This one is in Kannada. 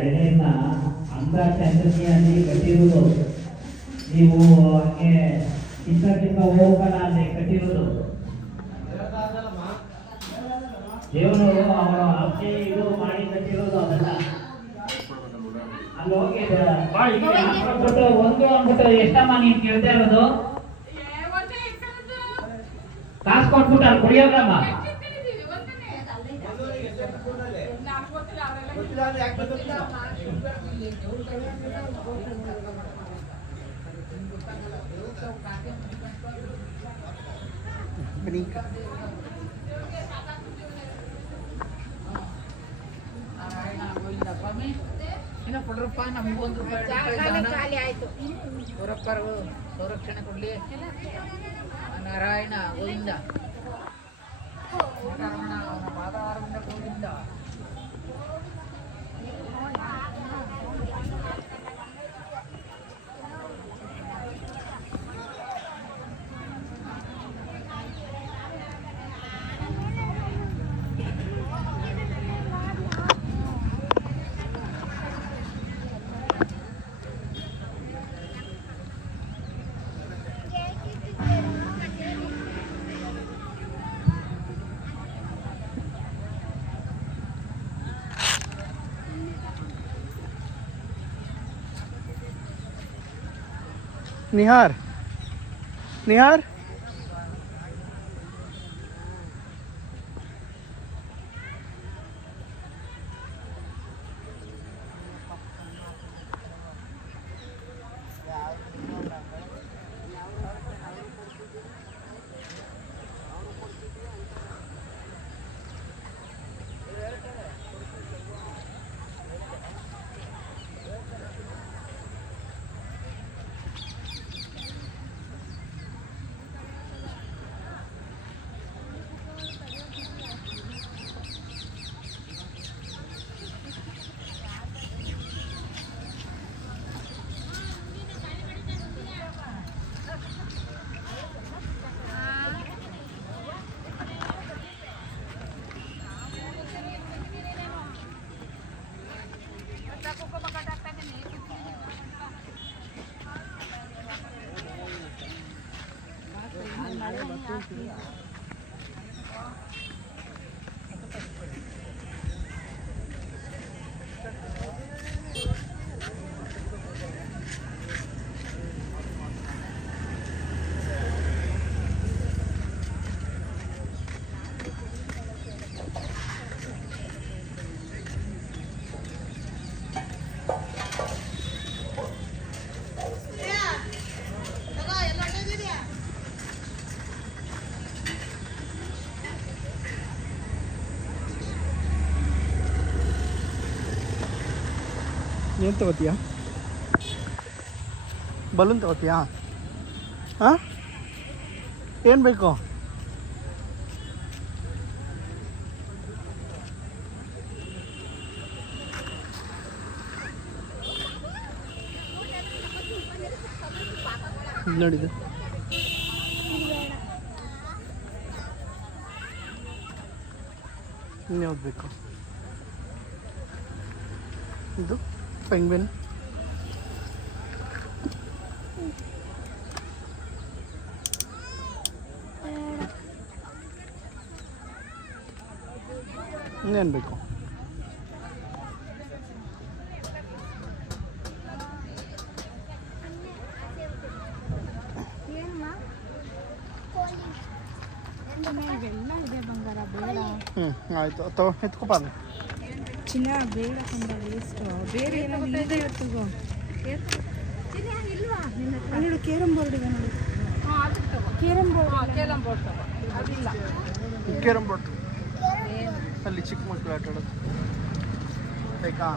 ಎಳ್ನೀರನ್ನ ಅಂಗ ಚಂದ್ರನಿಯಲ್ಲಿ ಕಟ್ಟಿರುವುದು. ನೀವು ಹಂಗೆ ಚಿಕ್ಕ ಹೋಗಲ್ಲ ಅಲ್ಲಿ ಕಟ್ಟಿರೋದು. ದೇವರು ಅವರ ಅಜ್ಜೆ ಇದು ಮಾಡಿ ಕಟ್ಟಿರೋದು ಅದೆಲ್ಲ. ಅಲ್ಲಿ ಹೋಗಿ ಅಂದ್ಬಿಟ್ಟು ಒಂದು ಅಂದ್ಬಿಟ್ಟು ಎಷ್ಟಮ್ಮ ನೀನ್ ಕೇಳ್ತಾ ಇರೋದು? ಕಾಸು ಕೊಟ್ಬಿಟ್ಟು ಅಲ್ಲಿ ಕುಡಿಯೋದ್ರಮ್ಮ. ನಮಗೊಂದು ಹೊರಪ್ಪರು ಸಂರಕ್ಷಣೆ ಕೊಡ್ಲಿ. ನಾರಾಯಣ ಗೋವಿಂದ ಅವನ ಪಾದಾರವಿಂದ ಗೋವಿಂದ. निहार निहार ಏನು ತಗೋತೀಯಾ? ಬಲೂನ್ ತಗೋತೀಯಾ? ಹಾಂ, ಏನು ಬೇಕು? ನೋಡಿದ್ದು ಇನ್ಯಾವ್ದು ಬೇಕು? ಇದು ಪೆಂಗ್ವಿನ್. ಇನ್ನೇನು ಬೇಕು? ಆಯಿತು, ಅಥವಾ ಎತ್ಕೊಪ್ಪ ಅದು ಚಿನ್ನ ಬೇಡ ಕಂಡ ವೇಸ್ಟ್. ಬೇರೆ ಎಲ್ಲ ಇದೆ ಇವತ್ತಿಗೂ. ನೋಡು ಕೇರಂ ಬೋರ್ಡ್ ಇದೆ ನೋಡಿ. ಕೇರಂ ಬೋರ್ಡ್ ಅದಿಲ್ಲ. ಕೇರಂ ಬೋರ್ಡ್ ಅಲ್ಲಿ ಚಿಕ್ಕ ಮಕ್ಕಳು ಆಟ ಆಡೋದು ಬೇಕಾ?